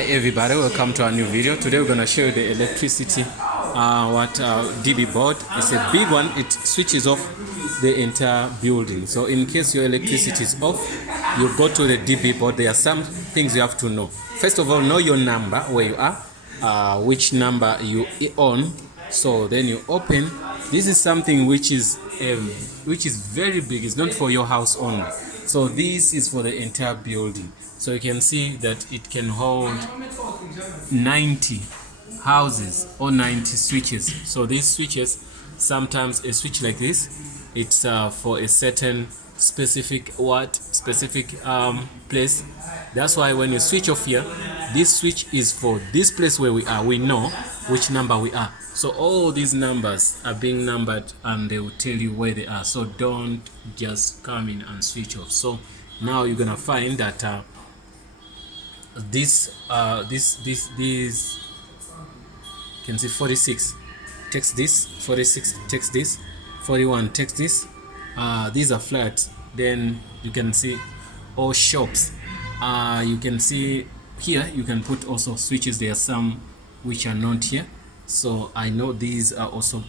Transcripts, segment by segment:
Hi everybody, welcome to our new video. Today we're going to show you the electricity DB board. It's a big one. It switches off the entire building. So in case your electricity is off, you go to the DB board. There are some things you have to know. First of all, know your number where you are, which number you on. So then you open. This is something which is very big. It's not for your house only. So this is for the entire building. So you can see that it can hold 90 houses or 90 switches. So these switches, sometimes a switch like this, it's for a certain specific place. That's why when you switch off here, this switch is for this place where we are. We know which number we are. So all these numbers are being numbered and they will tell you where they are. So don't just come in and switch off. So now you're gonna find that this you can see 46 takes this, 46 takes this, 41 takes this. These are flats. Then you can see all shops. You can see here you can put also switches. There are some which are not here, so I know these are also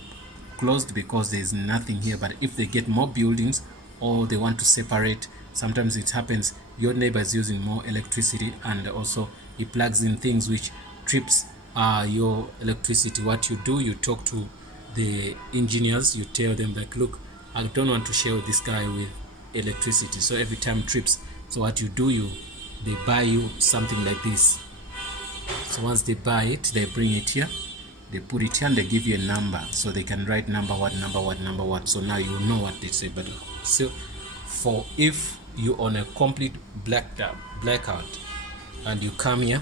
closed because there is nothing here. But if they get more buildings or they want to separate, sometimes it happens your neighbor is using more electricity and also he plugs in things which trips your electricity. What you do, you talk to the engineers, you tell them like, look, I don't want to share this guy with electricity, so every time trips. So what you do, they buy you something like this. So once they buy it, they bring it here, they put it here and they give you a number, so they can write number what. So now you know what they say. But so for if you on a complete blackout and you come here,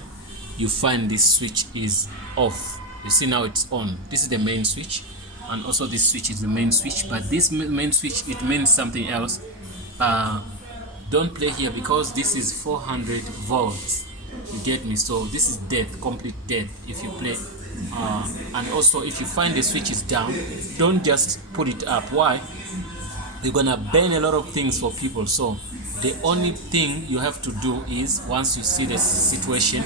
you find this switch is off. You see now it's on. This is the main switch, and also this switch is the main switch. But this main switch, it means something else. Don't play here because this is 400 volts. You get me? So this is death, complete death if you play. And also if you find the switch is down, don't just put it up. Why? You're gonna burn a lot of things for people. So the only thing you have to do is, once you see the situation,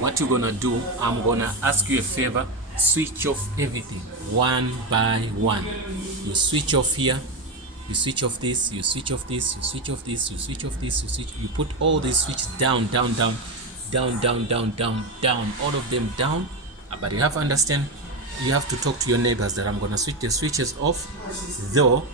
what you're gonna do, I'm gonna ask you a favor: switch off everything one by one. You switch off here, you switch off this, you switch off this, you switch off this, you switch off this, you put all these switches down, all of them down. But you have to understand, you have to talk to your neighbors that I'm gonna switch the switches off. Though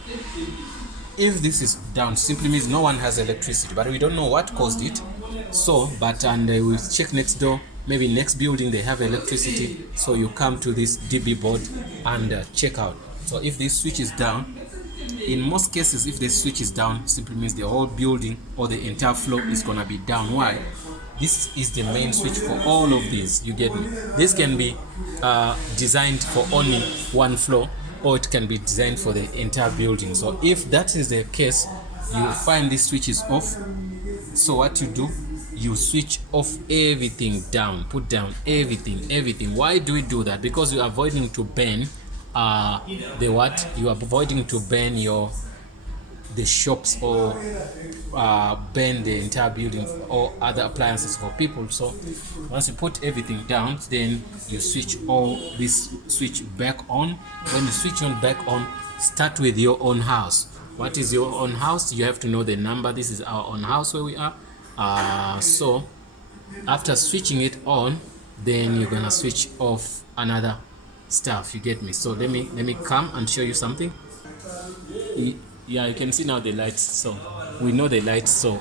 if this is down, simply means no one has electricity, but we don't know what caused it. So we'll check next door, maybe next building they have electricity. So you come to this DB board and check out. So if this switch is down, in most cases if the switch is down, simply means the whole building or the entire floor is gonna be down. Why? This is the main switch for all of these. You get me? This can be designed for only one floor, or it can be designed for the entire building. So if that is the case, you find this switch is off. So what you do, you switch off everything down, put down everything. Why do we do that? Because you're avoiding to burn you are avoiding to burn the shops or burn the entire building or other appliances for people. So once you put everything down, then you switch all this switch back on. When you switch on back on, start with your own house. What is your own house? You have to know the number. This is our own house where we are. So after switching it on, then you're gonna switch off another stuff. You get me? So let me come and show you something. Yeah, you can see now the lights. So we know the lights. So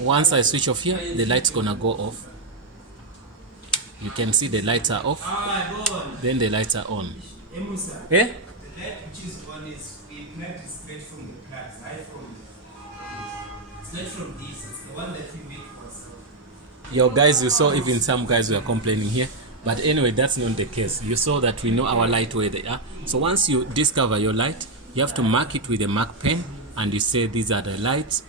once I switch off here, the lights gonna go off. You can see the lights are off, then the lights are on. Eh? The light which is on is ignited straight from the plugs, it's not from this, it's the one that we make for ourselves. Yo guys, you saw even some guys were complaining here. But anyway, that's not the case. You saw that we know our light where they are. So once you discover your light, you have to mark it with a mark pen, and you say these are the lights,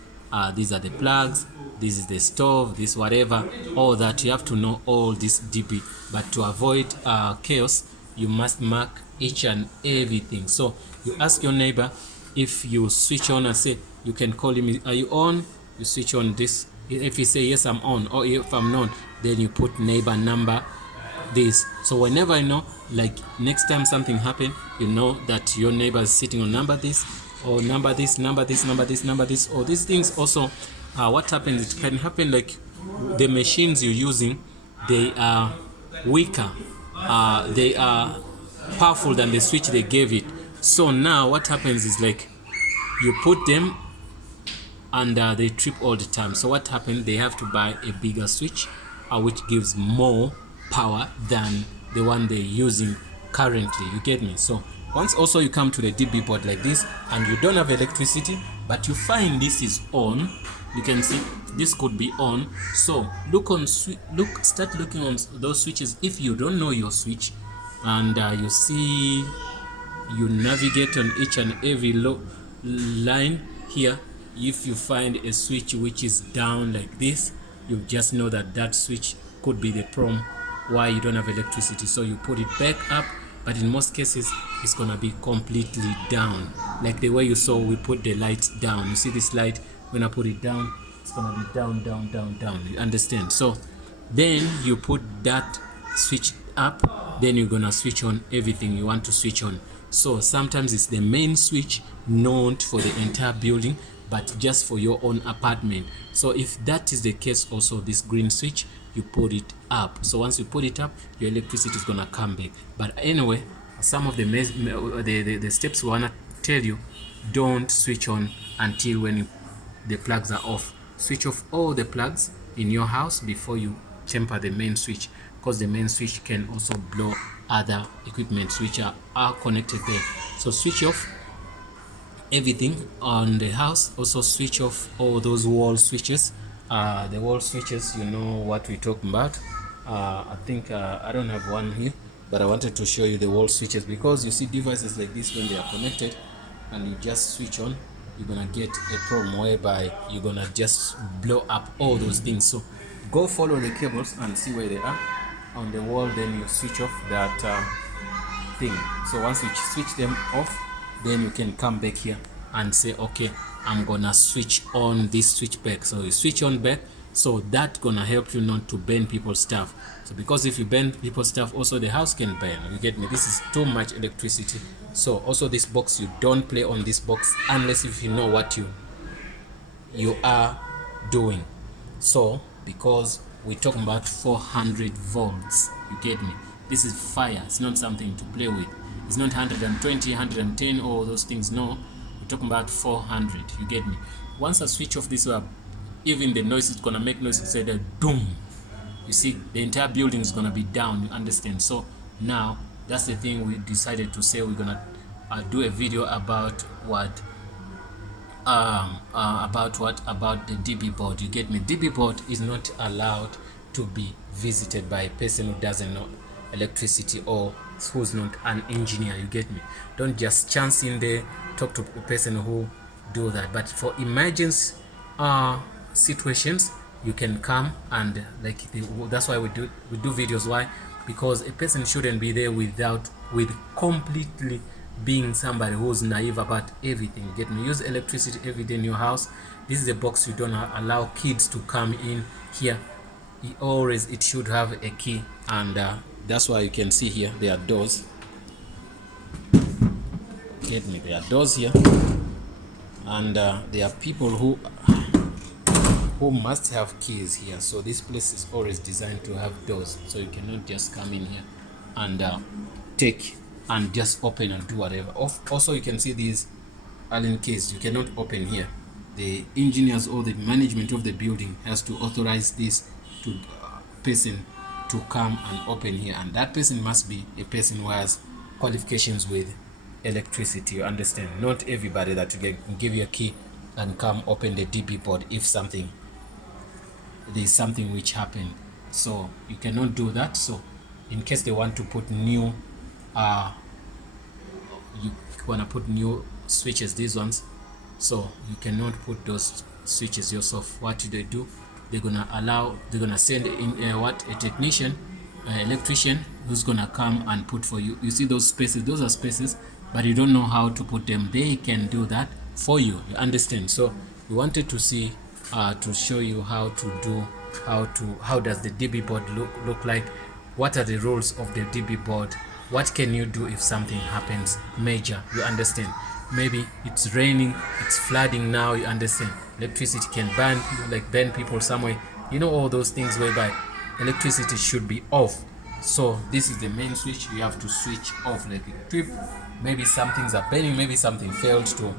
these are the plugs, this is the stove, this whatever, all that. You have to know all this DB. But to avoid chaos, you must mark each and everything. So you ask your neighbor if you switch on and say, you can call him, are you on? You switch on this, If you say yes, I'm on, or if I'm not, then you put neighbor number this. So whenever you know, like next time something happen, you know that your neighbor is sitting on number this, or number this, number this, number this, number this, or these things also. What happens, it can happen like the machines you're using, they are weaker, they are powerful than the switch they gave it. So now what happens is like you put them and they trip all the time. So what happened, they have to buy a bigger switch, which gives more power than the one they're using currently. You get me? So once also you come to the DB board like this and you don't have electricity, but you find this is on, you can see this could be on. So start looking on those switches. If you don't know your switch and you see, you navigate on each and every line here. If you find a switch which is down like this, you just know that that switch could be the problem why you don't have electricity. So you put it back up, but in most cases it's gonna be completely down, like the way you saw we put the light down. You see this light, when I put it down, it's gonna be down, down, down, down. You understand? So then you put that switch up, then you're gonna switch on everything you want to switch on. So sometimes it's the main switch, not for the entire building, but just for your own apartment. So if that is the case, also this green switch, you put it up. So once you put it up, your electricity is gonna come back. But anyway, some of the steps we wanna tell you, don't switch on until when the plugs are off. Switch off all the plugs in your house before you temper the main switch, because the main switch can also blow other equipment which are connected there. So switch off everything on the house. Also switch off all those wall switches. The wall switches, you know what we're talking about. I think I don't have one here, but I wanted to show you the wall switches, because you see devices like this, when they are connected and you just switch on, you're gonna get a problem whereby you're gonna just blow up all those things. So go follow the cables and see where they are on the wall, then you switch off that thing. So once you switch them off, then you can come back here and say, okay, I'm gonna switch on this switch back. So you switch on back, so that's gonna help you not to burn people's stuff. So because if you burn people's stuff, also the house can burn. You get me? This is too much electricity. So also this box, you don't play on this box unless if you know what you are doing. So because we're talking about 400 volts, you get me? This is fire. It's not something to play with. It's not 120, 110, all those things. No, we're talking about 400. You get me? Once I switch off this, even the noise is gonna make noise. Say that doom. You see, the entire building is gonna be down. You understand? So now that's the thing we decided to say. We're gonna do a video about what. About the DB board. You get me? DB board is not allowed to be visited by a person who doesn't know electricity or who's not an engineer. You get me? Don't just chance in there, talk to a person who do that. But for emergency situations, you can come and that's why we do videos. Why? Because a person shouldn't be there with completely being somebody who's naive about everything. You get me? Use electricity every day in your house. This is a box you don't allow kids to come in here. It should have a key, and that's why you can see here there are doors. Get me? There are doors here, and there are people who must have keys here. So this place is always designed to have doors, so you cannot just come in here and take and just open and do whatever. Also, you can see these Allen keys. You cannot open here. The engineers or the management of the building has to authorize this to person to come and open here, and that person must be a person who has qualifications with electricity. You understand? Not everybody that can give you a key and come open the DB board if there's something which happened. So you cannot do that. So in case they want to put new you want to put new switches, these ones, so you cannot put those switches yourself. What do? They're gonna send in a technician, electrician, who's gonna come and put for you. You see those spaces? Those are spaces, but you don't know how to put them. They can do that for you. You understand? So we wanted to see to show you how to do, how does the DB board look like, what are the rules of the DB board, what can you do if something happens major, you understand. Maybe it's raining, it's flooding now, you understand. Electricity can burn people somewhere, you know, all those things whereby electricity should be off. So this is the main switch, you have to switch off like a trip. Maybe some things are burning, maybe something failed to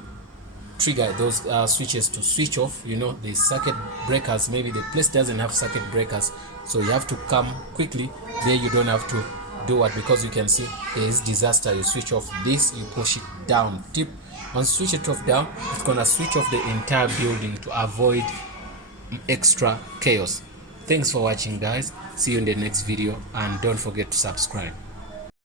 trigger those switches to switch off. You know, the circuit breakers, maybe the place doesn't have circuit breakers, so you have to come quickly there. You don't have to do what, because you can see there is disaster. You switch off this, you push it down, tip. Once you switch it off down, it's gonna switch off the entire building to avoid extra chaos. Thanks for watching, guys. See you in the next video, and don't forget to subscribe.